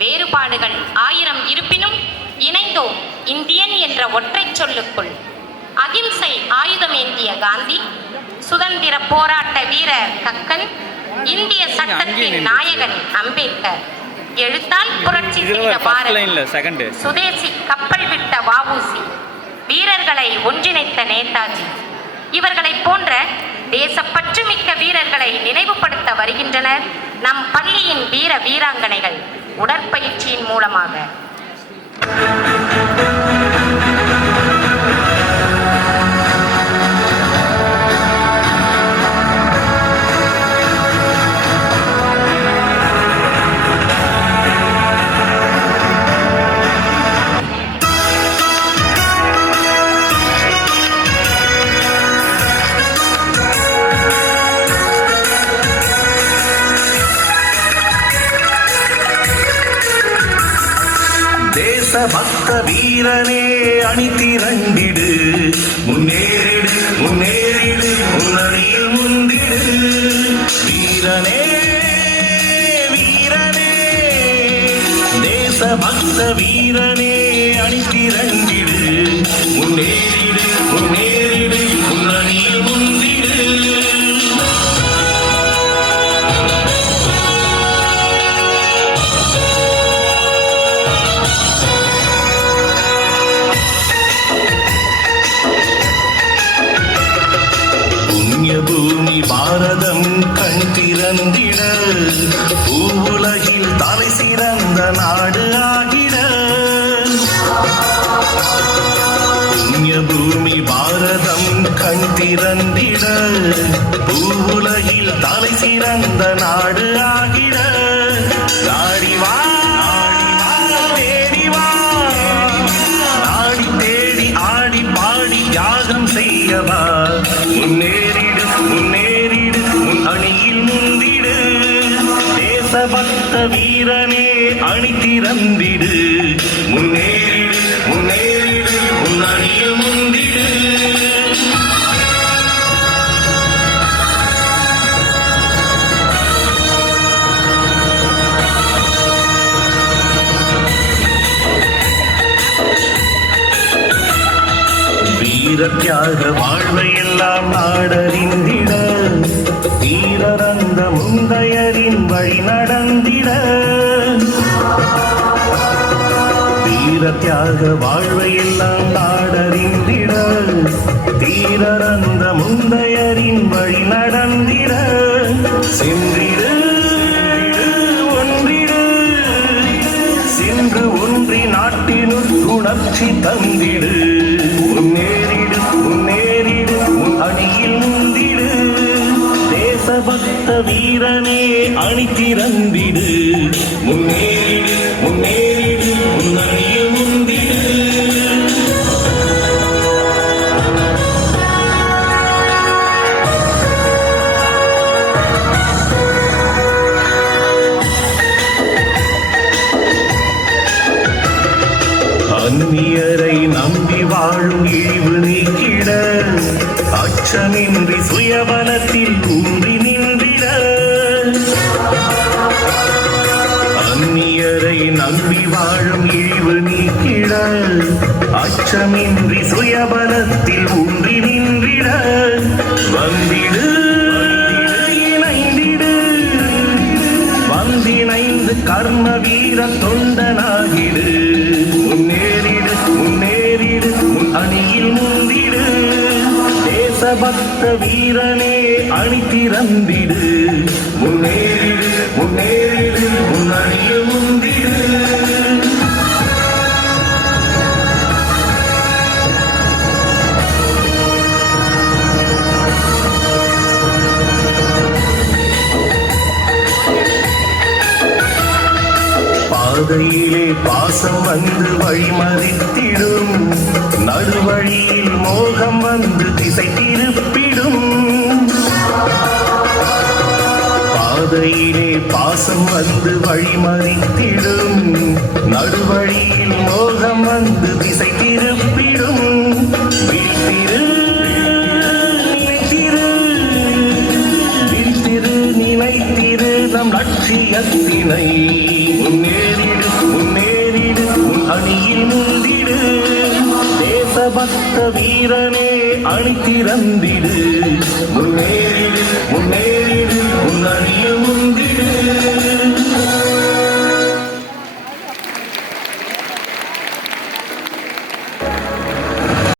வேறுபாடுகள் 1000 இருப்பினும் இணைந்தோம் இந்தியன் என்ற ஒற்றைச் சொல்லுக்குள். அகிம்சை ஆயுதம் ஏந்திய காந்தி, சுதந்திர போராட்ட வீரர் கக்கன், இந்திய சட்டத்தின் நாயகன் அம்பேத்கர், எழுத்தால் புரட்சி செய்த பாரதி, சுதேசி கப்பல் விட்ட வஉசி, வீரர்களை ஒன்றிணைத்த நேதாஜி, இவர்களை போன்ற தேசப்பற்று மிக்க வீரர்களை நினைவுபடுத்த வருகின்றனர் நம் பள்ளியின் வீர வீராங்கனைகள் உடற்பயிற்சியின் மூலமாக. பக்த வீரனே அணிதிரண்டிடு, முன்னேறிடு முன்னேறிடு முன்னணியில் முந்திடு. வீரனே வீரனே தேச பக்த வீரனே அணிதிரண்டிடு, முன்னேறிடு முன்னேறிடு முன்னணியில் முந்திடு. பூமி பாரதம் கண் திறந்திட, பூவுலகில் தலை சிறந்த நாடு ஆகிட. புண்ணிய பூமி பாரதம் கண் திறந்திட, பூவுலகில் தலை சிறந்த நாடு ஆகிட. நாடிவா தேடிவா, நாடி தேடி ஆடி பாடி யாகம் செய்யவா. முன்னேறிடு முன்னேறிடு முன் அணியில் முந்திடு, தேசபக்த வீரனே அணி திறந்திடு. முன்னேறிடு முன்னேறிடு முன் அணியில் முந்திடு. வீரத்தியாக வாழ்வை எல்லாம் நாடறிந்திட, வீரரந்த முந்தையரின் வழி நடந்திட. வீரத்தியாக வாழ்வை எல்லாம் நாடறிந்திட, வீரரந்த முந்தையரின் வழி நடந்திட. சென்றிடு ஒன்றிடு, சென்று ஒன்றி நாட்டினுள் உணர்ச்சி தந்திடு. முன்னேறிடு முன்னேறிடு முன் அணியில் முந்திடு, தேசபக்த வீரனே அணி திறந்திடு. முன்னேறிடு முன்னேறிடு முன் அணியில் முந்திடு. அந்நியரை நம்பி வாழும் இழிவு நீக்கிட, அச்சமின்றி சுயபலத்தில் ஊன்றி நின்றிட. அந்நியரை நம்பி வாழும் இழிவு நீக்கிட, அச்சமின்றி சுயபலத்தில் ஊன்றி நின்றிட. வந்திடு இணைந்திடு, வந்திணைந்து கர்ம வீர தொண்டனாகிடு. முன்னேறிடு முன்னேறிடு முன் அணியில் முந்திடு, தேசபக்த வீரனே அணி திறந்திடு. முன்னேறிடு முன்னேறிடு முன் அணியில் முந்திடு. பாதையிலே பாசம் வந்து வழிமறித்திடும், நடுவழியில் மோகம் வந்து திசை திருப்பிடும். பாதையிலே பாசம் வந்து வழிமறித்திடும், நடுவழியில் மோகம் வந்து திசை திருப்பிடும். வீழ்த்திரு நினைத்திரு, வீழ்த்திரு நினைத்திரு நம் லட்சியத்தினை. முன்னேறிடு அணியில் முந்திடு தேசபக்த வீரனே அணி திறந்திடு முன்னேறிடு